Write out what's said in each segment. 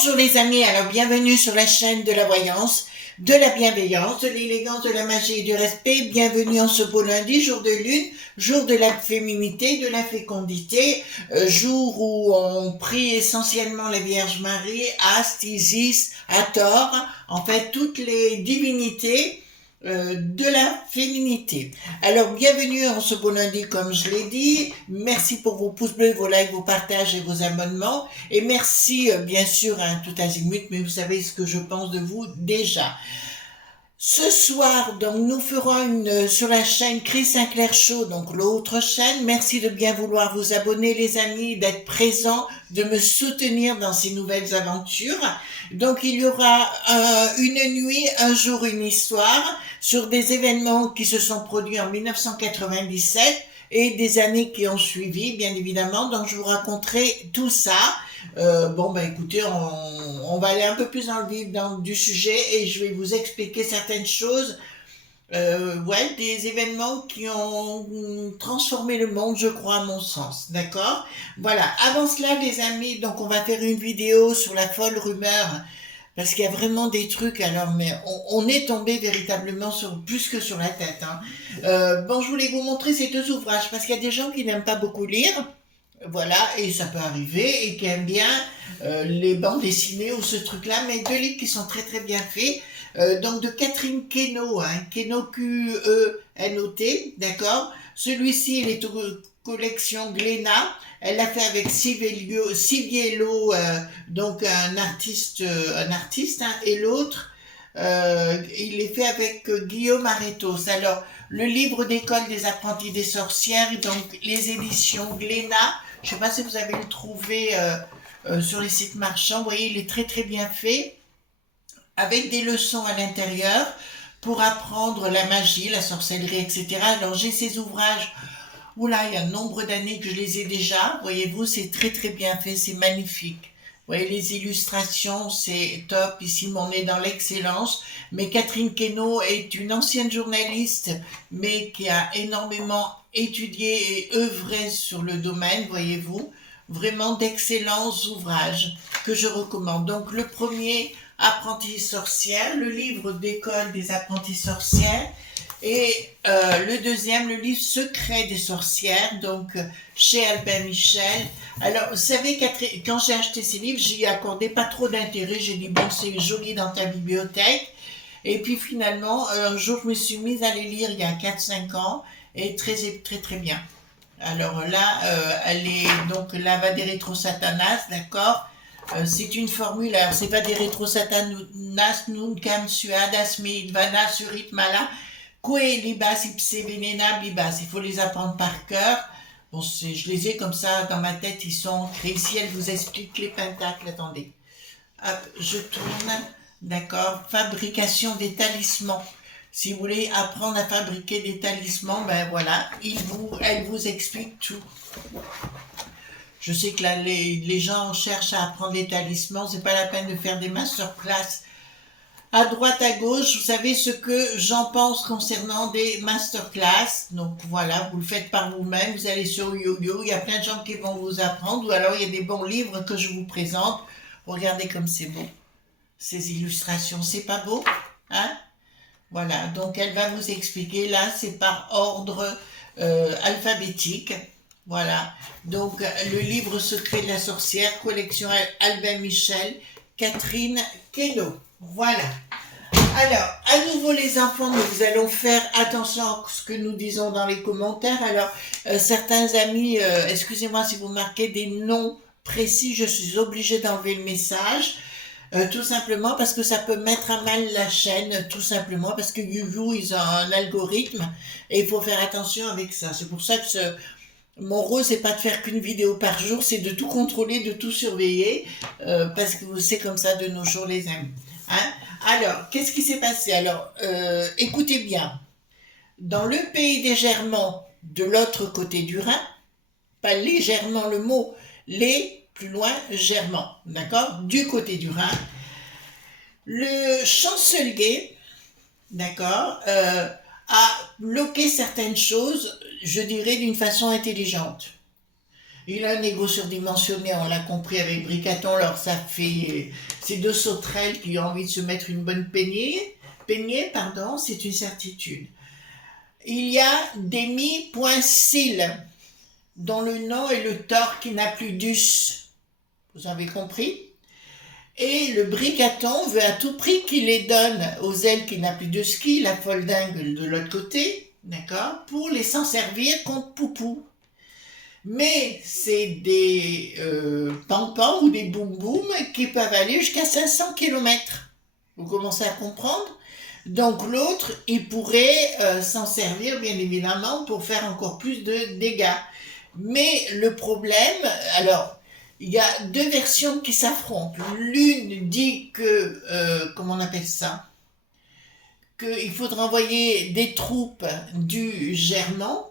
Bonjour les amis, alors bienvenue sur la chaîne de la voyance, de la bienveillance, de l'élégance, de la magie et du respect. Bienvenue en ce beau lundi, jour de lune, jour de la féminité, de la fécondité, jour où on prie essentiellement la Vierge Marie, Aste, Isis, Hathor, en fait toutes les divinités de la féminité. Alors bienvenue en ce beau lundi comme je l'ai dit, merci pour vos pouces bleus, vos likes, vos partages et vos abonnements et merci bien sûr à tout azimut, mais vous savez ce que je pense de vous déjà. Ce soir, donc, nous ferons sur la chaîne Chris Sinclair Show, donc l'autre chaîne. Merci de bien vouloir vous abonner, les amis, d'être présents, de me soutenir dans ces nouvelles aventures. Donc, il y aura une nuit, un jour, une histoire sur des événements qui se sont produits en 1997 et des années qui ont suivi, bien évidemment. Donc, je vous raconterai tout ça. Écoutez, on va aller un peu plus dans le vif du sujet et je vais vous expliquer certaines choses, des événements qui ont transformé le monde, je crois, à mon sens, d'accord? Voilà, avant cela, les amis, donc on va faire une vidéo sur la folle rumeur, parce qu'il y a vraiment des trucs, alors, mais on est tombé véritablement plus que sur la tête, hein. Je voulais vous montrer ces deux ouvrages, parce qu'il y a des gens qui n'aiment pas beaucoup lire, voilà, et ça peut arriver, et qui aiment bien les bandes dessinées ou ce truc-là, mais deux livres qui sont très très bien faits. Donc de Catherine Queneau, hein, Queneau Q-E-N-O-T, d'accord. Celui-ci, il est aux collections Glénat. Elle l'a fait avec Siviello, donc un artiste, hein, et l'autre, il est fait avec Guillaume Aretos. Alors, le livre d'école des apprentis des sorcières, donc les éditions Glénat. Je ne sais pas si vous avez le trouvé sur les sites marchands. Vous voyez, il est très très bien fait, avec des leçons à l'intérieur pour apprendre la magie, la sorcellerie, etc. Alors j'ai ces ouvrages, oula, il y a un nombre d'années que je les ai déjà. Voyez-vous, c'est très très bien fait, c'est magnifique. Vous voyez, les illustrations, c'est top. Ici, on est dans l'excellence. Mais Catherine Queneau est une ancienne journaliste, mais qui a énormément étudié et œuvré sur le domaine, voyez-vous. Vraiment d'excellents ouvrages que je recommande. Donc, le premier, Apprentis sorcières, le livre d'école des apprentis sorcières. Et le deuxième, le livre Secret des sorcières, donc chez Albin Michel. Alors, vous savez, quand j'ai acheté ces livres, j'y accordais pas trop d'intérêt. J'ai dit, bon, c'est joli dans ta bibliothèque. Et puis finalement, un jour, je me suis mise à les lire il y a 4-5 ans, et très, très, très bien. Alors là, elle est donc Lava des Rétro Satanas, d'accord. C'est une formule, alors c'est pas des Rétro Satanas, Nuncam Suadas, Meidvana, Surit Mala, Que libas ipse venena bibas. Il faut les apprendre par cœur. Bon, je les ai comme ça dans ma tête, ils sont ancrés. Ici, elle vous explique les pentacles. Attendez. Hop, je tourne. D'accord. Fabrication des talismans. Si vous voulez apprendre à fabriquer des talismans, ben voilà, elle vous explique tout. Je sais que là, les gens cherchent à apprendre les talismans, c'est pas la peine de faire des masterclass à droite, à gauche. Vous savez ce que j'en pense concernant des masterclass. Donc voilà, vous le faites par vous-même, vous allez sur YoYo, il y a plein de gens qui vont vous apprendre, ou alors il y a des bons livres que je vous présente. Regardez comme c'est beau, ces illustrations, c'est pas beau, hein? Voilà, donc elle va vous expliquer, là c'est par ordre alphabétique. Voilà, donc le livre Secret de la sorcière, collection Albin Michel, Catherine Queneau. Voilà. Alors, à nouveau les enfants, nous allons faire attention à ce que nous disons dans les commentaires. Alors, certains amis, excusez-moi si vous marquez des noms précis, je suis obligée d'enlever le message. Tout simplement parce que ça peut mettre à mal la chaîne, tout simplement parce que YouView, ils ont un algorithme et il faut faire attention avec ça. C'est pour ça que mon rôle, c'est pas de faire qu'une vidéo par jour, c'est de tout contrôler, de tout surveiller, parce que c'est comme ça de nos jours, les amis. Hein? Alors, qu'est-ce qui s'est passé? Alors, écoutez bien. Dans le pays des Germans, de l'autre côté du Rhin, pas légèrement le mot, plus loin, Germans, d'accord? Du côté du Rhin, le chancelier, d'accord, a bloqué certaines choses, je dirais d'une façon intelligente. Il a un ego surdimensionné, on l'a compris avec Bricaton, alors ça fait ces deux sauterelles qui ont envie de se mettre une bonne peignée, pardon, c'est une certitude. Il y a des mi-point-cils dont le nom est le tort qui n'a plus d'us. Vous avez compris? Et le Bricaton veut à tout prix qu'il les donne aux ailes qui n'a plus de ski, la folle dingue de l'autre côté, d'accord, pour les s'en servir contre Poupou. Mais c'est des pam-pam ou des boum-boum qui peuvent aller jusqu'à 500 km. Vous commencez à comprendre? Donc l'autre, il pourrait s'en servir bien évidemment pour faire encore plus de dégâts. Mais le problème, alors, il y a deux versions qui s'affrontent. L'une dit que, comment on appelle ça? Qu'il faudra envoyer des troupes du Germain,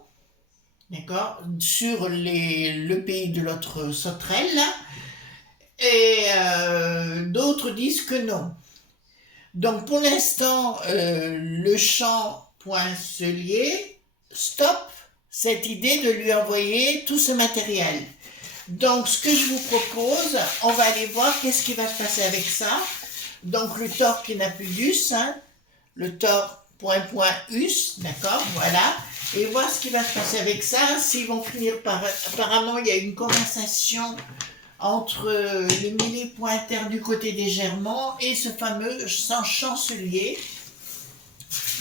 d'accord, sur le pays de l'autre sauterelle, là, et d'autres disent que non. Donc pour l'instant, le champ Poincelier stoppe cette idée de lui envoyer tout ce matériel. Donc ce que je vous propose, on va aller voir qu'est-ce qui va se passer avec ça. Donc le tort qui n'a plus d'us, hein, le tort us, d'accord, voilà. Et voir ce qui va se passer avec ça, s'ils vont finir par... Apparemment, il y a une conversation entre les mêlés pointaires du côté des Germans et ce fameux chancelier,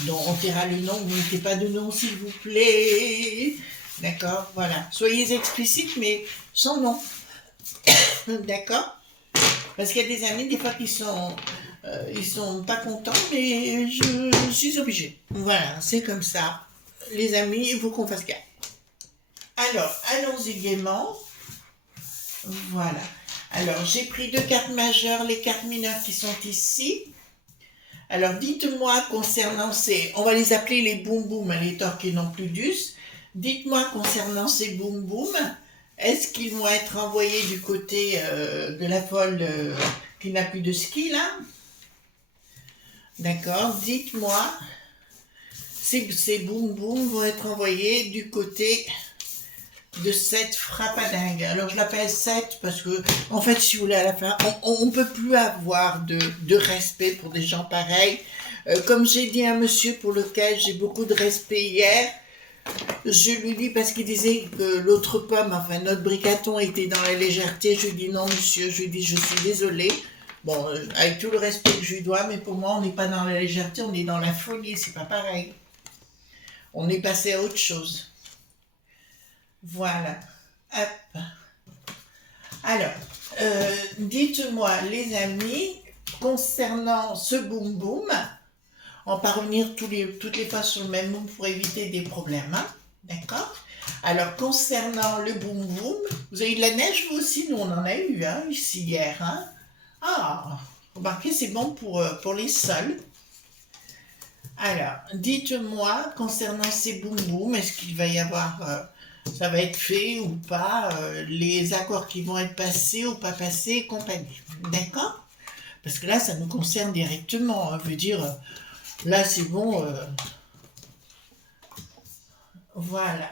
dont on taira le nom, ne mettez pas de nom s'il vous plaît, d'accord, voilà, soyez explicites mais sans nom, d'accord, parce qu'il y a des amis des fois qui sont ils sont pas contents mais je suis obligée, voilà, c'est comme ça, les amis, il faut qu'on fasse gaffe. Alors, allons-y gaiement. Voilà. Alors, j'ai pris deux cartes majeures, les cartes mineures qui sont ici. Alors, dites-moi concernant ces... On va les appeler les boum-boum, les torts qui n'ont plus d'us. Dites-moi concernant ces boum-boum, est-ce qu'ils vont être envoyés du côté de la folle qui n'a plus de ski, là? D'accord. Dites-moi, ces boum-boum vont être envoyés du côté... de cette frappadingue. Alors je l'appelle 7 parce que, en fait, si vous voulez, à la fin, on ne peut plus avoir de respect pour des gens pareils. Comme j'ai dit à un monsieur pour lequel j'ai beaucoup de respect hier, je lui dis, parce qu'il disait que l'autre pomme, enfin notre Bricaton était dans la légèreté, je lui dis non monsieur, je lui dis je suis désolée. Bon, avec tout le respect que je lui dois, mais pour moi on n'est pas dans la légèreté, on est dans la folie, c'est pas pareil. On est passé à autre chose. Voilà. Hop. Alors, dites-moi, les amis, concernant ce boum-boum, on va pas revenir toutes les fois sur le même mot pour éviter des problèmes, hein, d'accord? Alors, concernant le boum-boum, vous avez eu de la neige, vous aussi? Nous, on en a eu, hein, ici, hier, hein? Ah, remarquez, c'est bon pour les sols. Alors, dites-moi, concernant ces boum-boum, est-ce qu'il va y avoir... ça va être fait ou pas, les accords qui vont être passés ou pas passés et compagnie. D'accord? Parce que là, ça nous concerne directement. Hein, veut dire, là, c'est bon. Voilà.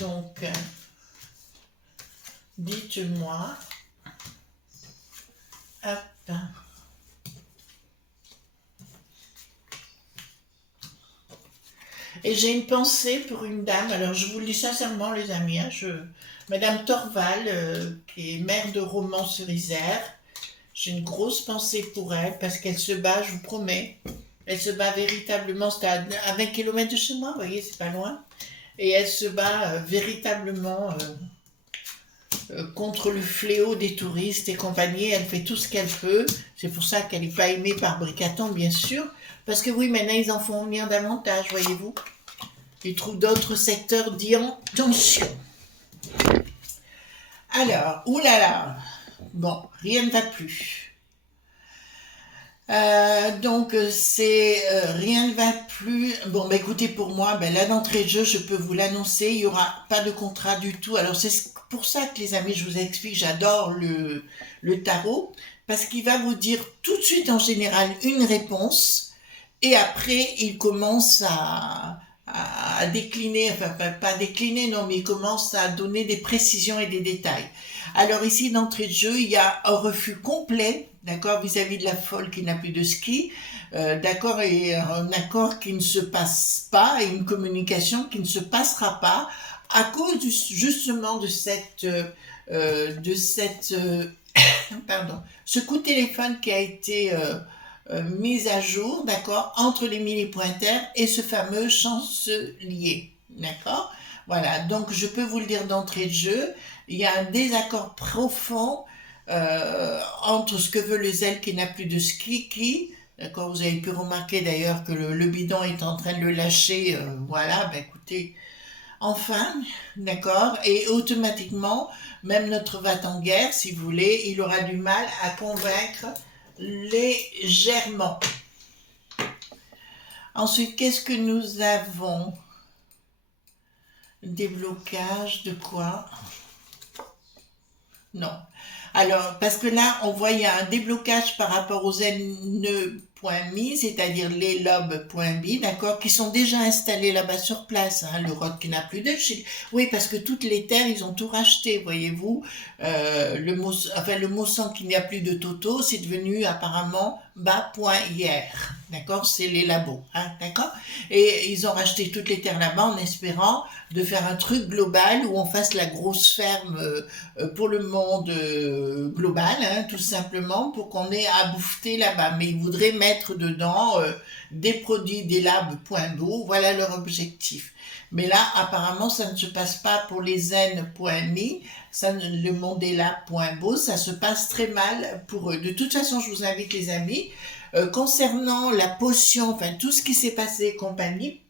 Donc, dites-moi. Hop. Et j'ai une pensée pour une dame, alors je vous le dis sincèrement les amis, hein, Madame Torval, qui est maire de Romans-sur-Isère, j'ai une grosse pensée pour elle, parce qu'elle se bat, je vous promets, elle se bat véritablement, c'est à 20 km de chez moi, vous voyez, c'est pas loin, et elle se bat véritablement contre le fléau des touristes et compagnie, elle fait tout ce qu'elle peut, c'est pour ça qu'elle n'est pas aimée par Bricaton, bien sûr, parce que oui, maintenant ils en font venir davantage, voyez-vous. Ils trouvent d'autres secteurs dits en tension. Alors, oulala, bon, rien ne va plus. Donc, c'est rien ne va plus. Bon, bah écoutez, pour moi, bah, là d'entrée de jeu, je peux vous l'annoncer, il n'y aura pas de contrat du tout. Alors, c'est pour ça que les amis, je vous explique, j'adore le tarot, parce qu'il va vous dire tout de suite en général une réponse. Et après, il commence à à décliner, enfin pas décliner, non, mais il commence à donner des précisions et des détails. Alors ici, d'entrée de jeu, il y a un refus complet, d'accord, vis-à-vis de la folle qui n'a plus de ski, d'accord, et un accord qui ne se passe pas, et une communication qui ne se passera pas, à cause justement de cette pardon, ce coup de téléphone qui a été mise à jour, d'accord, entre les mini-pointeurs et ce fameux chancelier, d'accord. Voilà, donc je peux vous le dire d'entrée de jeu, il y a un désaccord profond entre ce que veut le zèle qui n'a plus de ski, qui, d'accord, vous avez pu remarquer d'ailleurs que le bidon est en train de le lâcher, voilà, ben écoutez, enfin, d'accord, et automatiquement, même notre va-t-en-guerre, si vous voulez, il aura du mal à convaincre légèrement. Ensuite, qu'est-ce que nous avons? Déblocage de quoi? Non. Alors, parce que là, on voit il y a un déblocage par rapport aux nœuds.mi, c'est-à-dire les lobes.bi, d'accord, qui sont déjà installés là-bas sur place. Hein, le ROT qui n'a plus de chiffre. Oui, parce que toutes les terres, ils ont tout racheté, voyez-vous. Le mot sans qu'il n'y a plus de Toto, c'est devenu apparemment bas.hier. D'accord, c'est les labos, hein, d'accord. Et ils ont racheté toutes les terres là-bas en espérant de faire un truc global où on fasse la grosse ferme pour le monde global, hein, tout simplement, pour qu'on ait à bouffer là-bas. Mais ils voudraient mettre dedans des produits des labs point d'eau, voilà leur objectif. Mais là, apparemment, ça ne se passe pas pour les n.mi, le monde est là point beau, ça se passe très mal pour eux. De toute façon, je vous invite les amis, concernant la potion, enfin tout ce qui s'est passé et compagnie,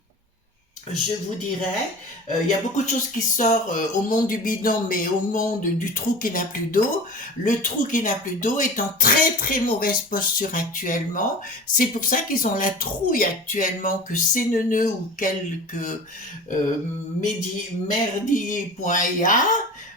je vous dirais, il y a beaucoup de choses qui sortent au monde du bidon, mais au monde du trou qui n'a plus d'eau. Le trou qui n'a plus d'eau est en très très mauvaise posture actuellement. C'est pour ça qu'ils ont la trouille actuellement que ces neuneux ou quelques merdier.ia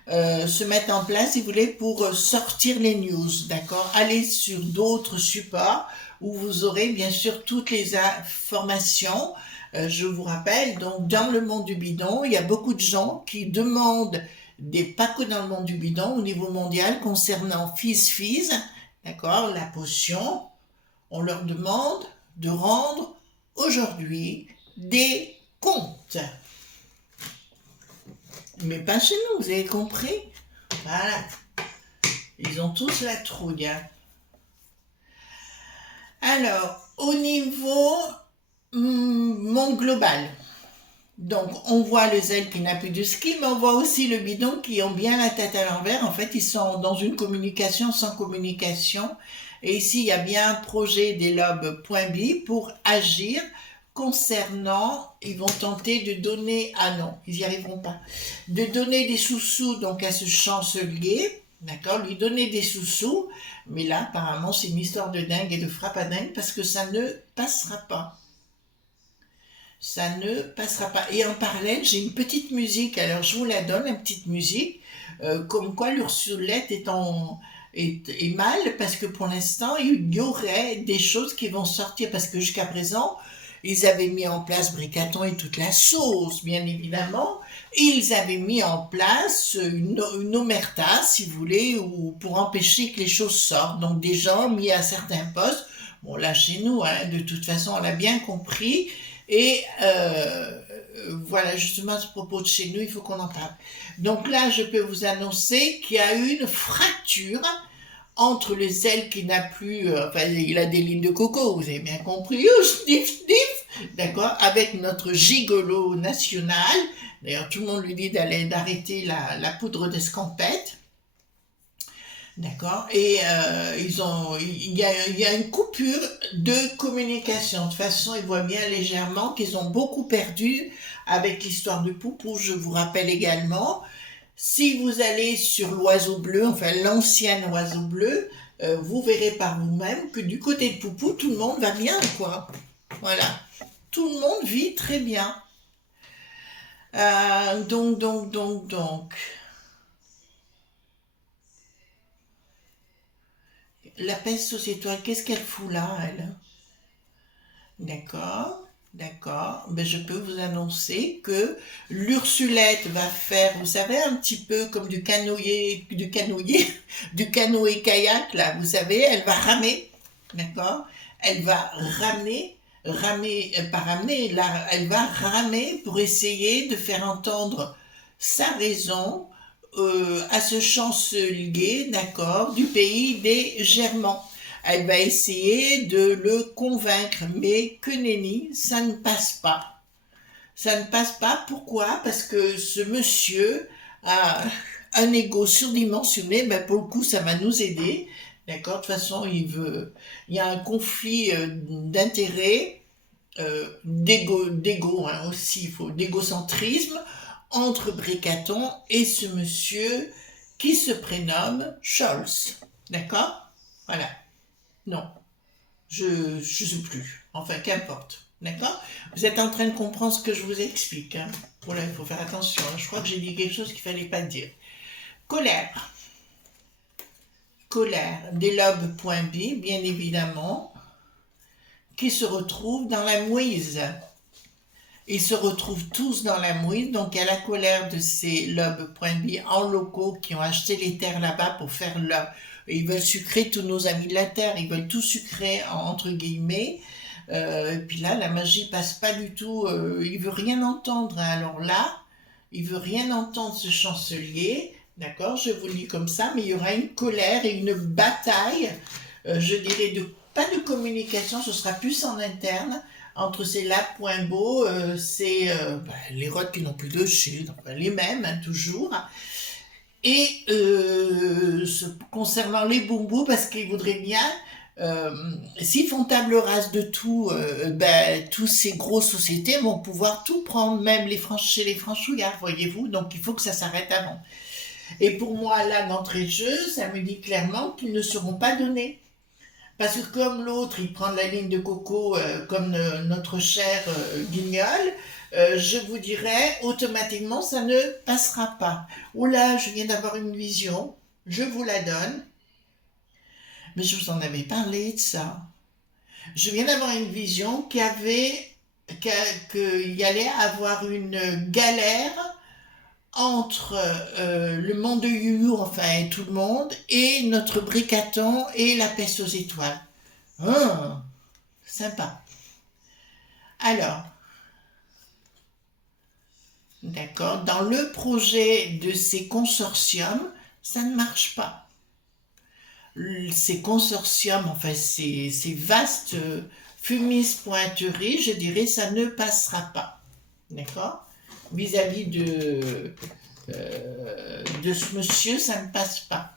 se mettent en place, si vous voulez, pour sortir les news, d'accord. Allez sur d'autres supports où vous aurez bien sûr toutes les informations. Je vous rappelle, donc dans le monde du bidon, il y a beaucoup de gens qui demandent, pas que dans le monde du bidon, au niveau mondial, concernant Fizz, d'accord, la potion, on leur demande de rendre aujourd'hui des comptes. Mais pas chez nous, vous avez compris? Voilà. Ils ont tous la trouille. Hein. Alors, au niveau monde global, donc on voit le zèle qui n'a plus de ski, mais on voit aussi le bidon qui ont bien la tête à l'envers. En fait, ils sont dans une communication sans communication. Et ici, il y a bien un projet des lobes.bi pour agir concernant, ils vont tenter de donner, ah non, ils n'y arriveront pas, de donner des sous-sous donc à ce chancelier, d'accord, lui donner des sous-sous, mais là, apparemment, c'est une histoire de dingue et de frappe à dingue parce que ça ne passera pas. Ça ne passera pas. Et en parallèle, j'ai une petite musique, alors je vous la donne, une petite musique, comme quoi l'Ursulette est mal, parce que pour l'instant, il y aurait des choses qui vont sortir, parce que jusqu'à présent, ils avaient mis en place Bricaton et toute la sauce, bien évidemment. Ils avaient mis en place une omerta, si vous voulez, pour empêcher que les choses sortent. Donc des gens mis à certains postes. Bon, là, chez nous, hein, de toute façon, on l'a bien compris. Et voilà, justement, à ce propos de chez nous, il faut qu'on en parle. Donc là, je peux vous annoncer qu'il y a eu une fracture entre le zèle qui n'a plus, enfin, il a des lignes de coco, vous avez bien compris, oh, sniff, sniff, d'accord, avec notre gigolo national. D'ailleurs, tout le monde lui dit d'arrêter la poudre d'escampette. D'accord. Et il y a une coupure de communication. De toute façon, ils voient bien légèrement qu'ils ont beaucoup perdu avec l'histoire du Poupou. Je vous rappelle également, si vous allez sur l'oiseau bleu, enfin l'ancien oiseau bleu, vous verrez par vous-même que du côté de Poupou, tout le monde va bien, quoi. Voilà. Tout le monde vit très bien. Donc. La peste sociétale, qu'est-ce qu'elle fout là, elle? D'accord. d'accord, ben je peux vous annoncer que l'Ursulette va faire, vous savez, un petit peu comme du canoë-kayak, là, vous savez, elle va ramer, d'accord? Elle va pas ramener, là, elle va ramer pour essayer de faire entendre sa raison à ce chancelier, d'accord, du pays des Germans. Elle va essayer de le convaincre, mais que nenni, ça ne passe pas. Ça ne passe pas, pourquoi? Parce que ce monsieur a un ego surdimensionné, mais pour le coup, ça va nous aider. D'accord? De toute façon, il y a un conflit d'intérêts, d'ego hein, aussi, il faut d'égocentrisme entre Bricaton et ce monsieur qui se prénomme Scholz. D'accord? Voilà. Non, je sais plus. Enfin, qu'importe. D'accord? Vous êtes en train de comprendre ce que je vous explique. Hein? Voilà, il faut faire attention. Je crois que j'ai dit quelque chose qu'il fallait pas dire. Colère. Colère. Des lobes point B, bien évidemment, qui se retrouvent dans la mouise. Ils se retrouvent tous dans la mouise, donc il y a la colère de ces lobes point B en locaux qui ont acheté les terres là-bas pour faire leur... Ils veulent sucrer tous nos amis de la terre, ils veulent tout sucrer entre guillemets. Et puis là, la magie passe pas du tout. Il veut rien entendre. Hein. Alors là, il veut rien entendre ce chancelier. D'accord, je vous le dis comme ça, mais il y aura une colère et une bataille. Je dirais pas de communication, ce sera plus en interne entre ces lapes.beau, les rottes qui n'ont plus de chez, les mêmes, hein, toujours. Et concernant les bombous, parce qu'ils voudraient bien, s'ils font table rase de tout, tous ces grosses sociétés vont pouvoir tout prendre, même chez les franchouillards, voyez-vous, donc il faut que ça s'arrête avant. Et pour moi, là, d'entrée de jeu, ça me dit clairement qu'ils ne seront pas donnés. Parce que comme l'autre, il prend la ligne de coco comme notre cher Guignol, je vous dirais automatiquement, ça ne passera pas. Oula, je viens d'avoir une vision, je vous la donne. Mais je vous en avais parlé de ça. Je viens d'avoir une vision qu'il y allait avoir une galère entre le monde de Yu, enfin tout le monde, et notre Bricaton et la peste aux étoiles. Sympa. Alors, d'accord, dans le projet de ces consortiums, ça ne marche pas. Ces consortiums, enfin ces vastes fumises-pointeries, je dirais, ça ne passera pas. D'accord? Vis-à-vis de ce monsieur, ça ne passe pas.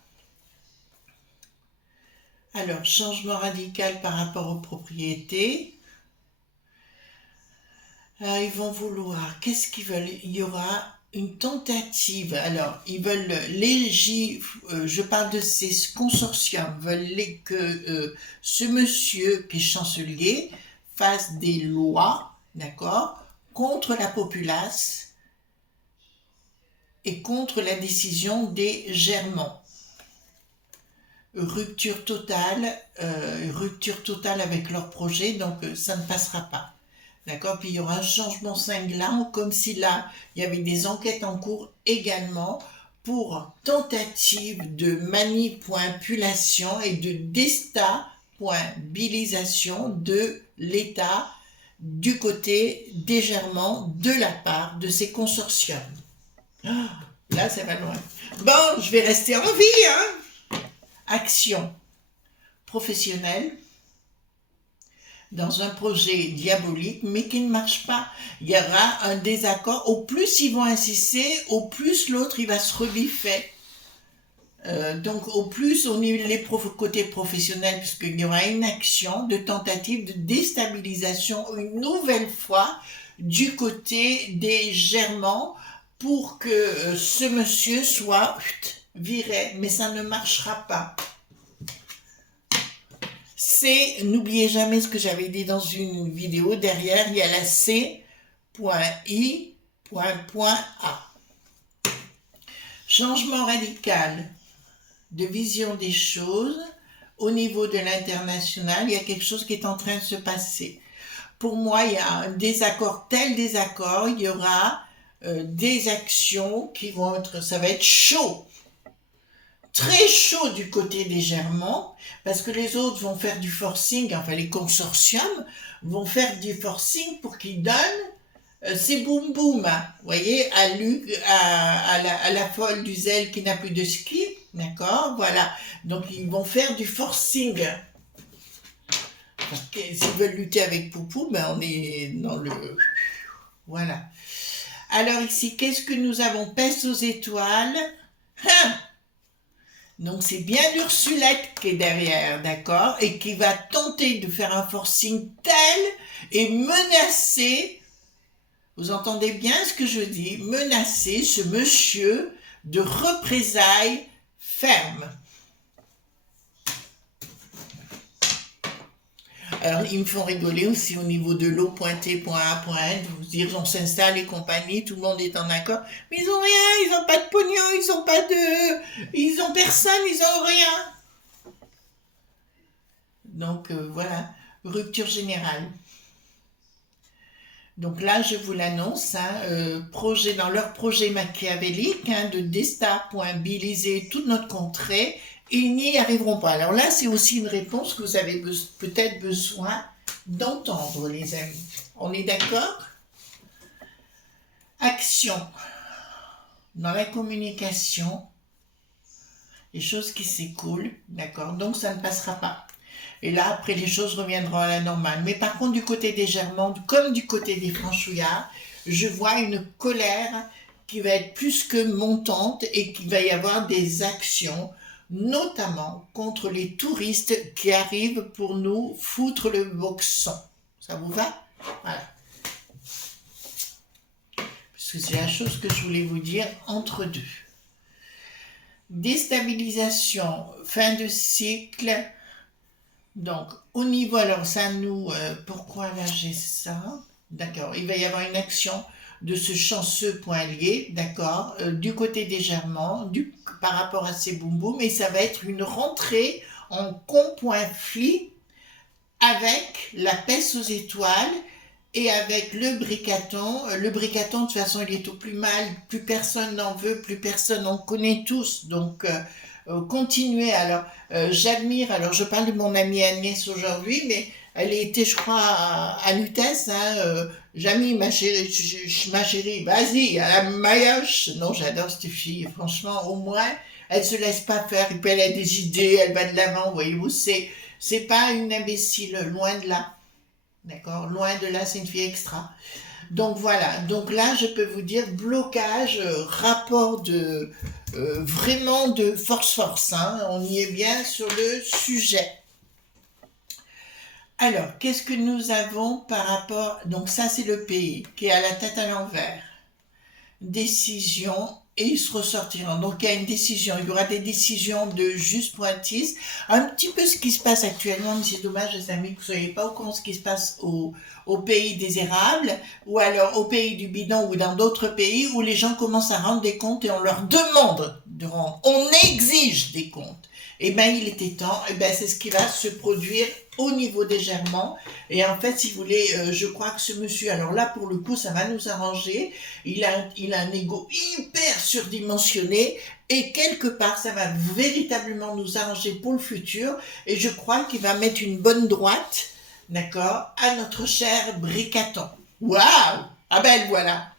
Alors, changement radical par rapport aux propriétés. Ils vont vouloir, qu'est-ce qu'ils veulent? Il y aura une tentative. Alors, ils veulent je parle de ces consortiums, veulent que ce monsieur qui est chancelier fasse des lois, d'accord, contre la populace et contre la décision des Germans. Rupture totale avec leur projet, donc ça ne passera pas. D'accord? Puis il y aura un changement cinglant, comme si là, il y avait des enquêtes en cours également pour tentative de manipulation et de déstabilisation de l'État du côté des Germans de la part de ces consortiums. Là, ça va loin. Bon, je vais rester en vie, hein. Action professionnelle dans un projet diabolique, mais qui ne marche pas. Il y aura un désaccord. Au plus ils vont insister, au plus l'autre, il va se rebiffer. Donc, au plus, au niveau des côtés professionnels, puisqu'il y aura une action de tentative de déstabilisation une nouvelle fois du côté des Germans pour que ce monsieur soit viré, mais ça ne marchera pas. N'oubliez jamais ce que j'avais dit dans une vidéo, derrière il y a la C.I.A. Changement radical de vision des choses au niveau de l'international, il y a quelque chose qui est en train de se passer. pour moi, il y a un désaccord, tel désaccord, il y aura des actions qui vont être, ça va être chaud, très chaud du côté des Germans, parce que les autres vont faire du forcing, enfin les consortiums vont faire du forcing pour qu'ils donnent ces boum boum, hein, vous voyez, à la folle du zèle qui n'a plus de ski, d'accord, voilà. Donc ils vont faire du forcing. S'ils veulent lutter avec Poupou, ben on est dans le... Voilà. Alors ici, qu'est-ce que nous avons? Peste aux étoiles. Hein, donc c'est bien l'Ursulette qui est derrière, d'accord, et qui va tenter de faire un forcing tel et menacer, vous entendez bien ce que je dis, menacer ce monsieur de représailles fermes. Alors, ils me font rigoler aussi au niveau de l'eau pointée, point A, point N, vous dire on s'installe et compagnie, tout le monde est en accord, mais ils ont rien, ils ont pas de pognon, ils ont pas de... Ils ont personne, ils ont rien. Donc, voilà, rupture générale. Donc là, je vous l'annonce, hein, projet, dans leur projet machiavélique hein, de déstabiliser toute notre contrée, ils n'y arriveront pas. Alors là, c'est aussi une réponse que vous avez peut-être besoin d'entendre, les amis. On est d'accord? Action. Dans la communication, les choses qui s'écoulent, d'accord? Donc ça ne passera pas. Et là, après, les choses reviendront à la normale. Mais par contre, du côté des Germans, comme du côté des Franchouillards, je vois une colère qui va être plus que montante et qu'il va y avoir des actions, notamment contre les touristes qui arrivent pour nous foutre le boxon. Ça vous va? Voilà. Parce que c'est la chose que je voulais vous dire entre deux. Déstabilisation, fin de cycle. Donc, au niveau, alors ça nous, pourquoi là j'ai ça? D'accord, il va y avoir une action de ce chanceux point lié, d'accord, du côté des Germans, par rapport à ces boum boum, et ça va être une rentrée en conflit avec la peste aux étoiles et avec le bricaton. Le bricaton, de toute façon, il est au plus mal, plus personne n'en veut, plus personne, on connaît tous, donc... continuer. Alors, j'admire, alors je parle de mon amie Agnès aujourd'hui, mais elle était, je crois, à Lutèce, hein, Jamie, ma chérie, vas-y, à la maillotche. Non, j'adore cette fille, franchement, au moins, elle se laisse pas faire, et puis elle a des idées, elle va de l'avant, voyez-vous, c'est pas une imbécile, loin de là. D'accord? Loin de là, c'est une fille extra. Donc voilà, donc là je peux vous dire blocage, rapport de vraiment de force-force, hein, on y est bien sur le sujet. Alors, qu'est-ce que nous avons par rapport, donc ça c'est le pays qui est à la tête à l'envers, décision et ils se ressortiront. Donc il y a une décision, il y aura des décisions de juste pointise, un petit peu ce qui se passe actuellement, mais c'est dommage les amis que vous ne soyez pas au courant de ce qui se passe au pays des érables, ou alors au pays du bidon, ou dans d'autres pays où les gens commencent à rendre des comptes et on leur demande de rendre, on exige des comptes. Et bien il était temps, et bien c'est ce qui va se produire au niveau des Germans. Et en fait, si vous voulez, je crois que ce monsieur, alors là, pour le coup, ça va nous arranger. Il a un ego hyper surdimensionné et quelque part, ça va véritablement nous arranger pour le futur. Et je crois qu'il va mettre une bonne droite, d'accord, à notre cher Bricaton. Waouh! Ah ben, voilà.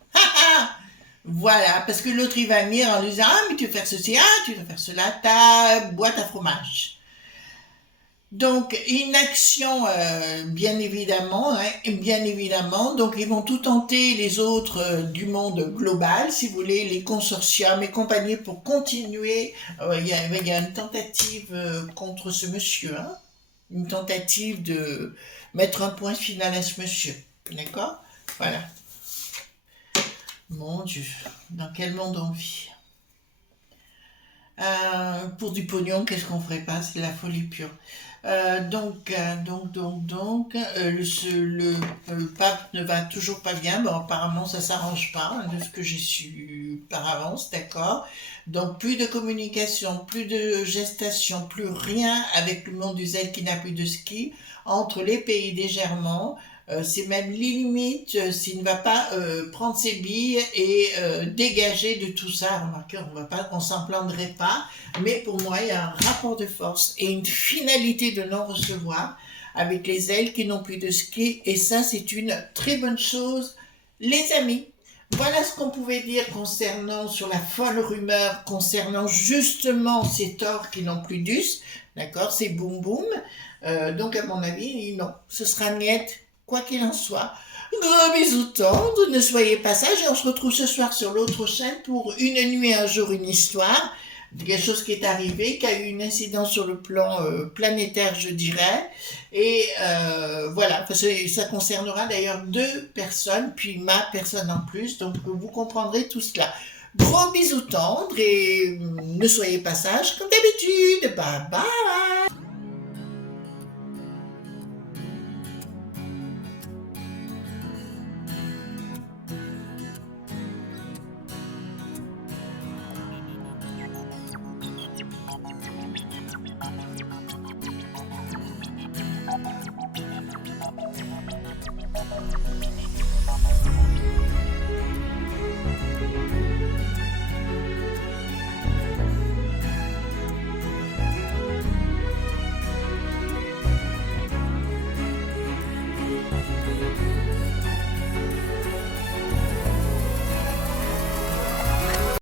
Voilà, parce que l'autre, il va venir en lui disant, ah, mais tu veux faire ceci, ah, tu veux faire cela, ta boîte à fromage. Donc, une action, bien évidemment, hein, bien évidemment. Donc, ils vont tout tenter, les autres du monde global, si vous voulez, les consortiums et compagnie, pour continuer. Il y a une tentative contre ce monsieur, hein, une tentative de mettre un point final à ce monsieur. D'accord? Voilà. Mon Dieu, dans quel monde on vit? Pour du pognon, qu'est-ce qu'on ferait pas? C'est la folie pure. Le pape ne va toujours pas bien. Bon, apparemment, ça s'arrange pas, hein, de ce que j'ai su par avance, d'accord. Donc, plus de communication, plus de gestation, plus rien avec le monde du zèle qui n'a plus de ski entre les pays des Germans. c'est même limite s'il ne va pas prendre ses billes et dégager de tout ça. Remarquez, on s'en plaindrait pas, mais pour moi, il y a un rapport de force et une finalité de non-recevoir avec les ailes qui n'ont plus de ski, et ça, c'est une très bonne chose, les amis. Voilà ce qu'on pouvait dire concernant, sur la folle rumeur, concernant justement ces torts qui n'ont plus d'us, d'accord, c'est boum boum. Donc à mon avis, non, ce sera niet, quoi qu'il en soit. Gros bisous tendres, ne soyez pas sages, et on se retrouve ce soir sur l'autre chaîne pour Une nuit, un jour, une histoire. Quelque chose qui est arrivé, qui a eu une incidence sur le plan planétaire, je dirais. Et voilà, parce que ça concernera d'ailleurs 2 personnes, puis ma personne en plus, donc vous comprendrez tout cela. Gros bisous tendres et ne soyez pas sages comme d'habitude. Bye bye.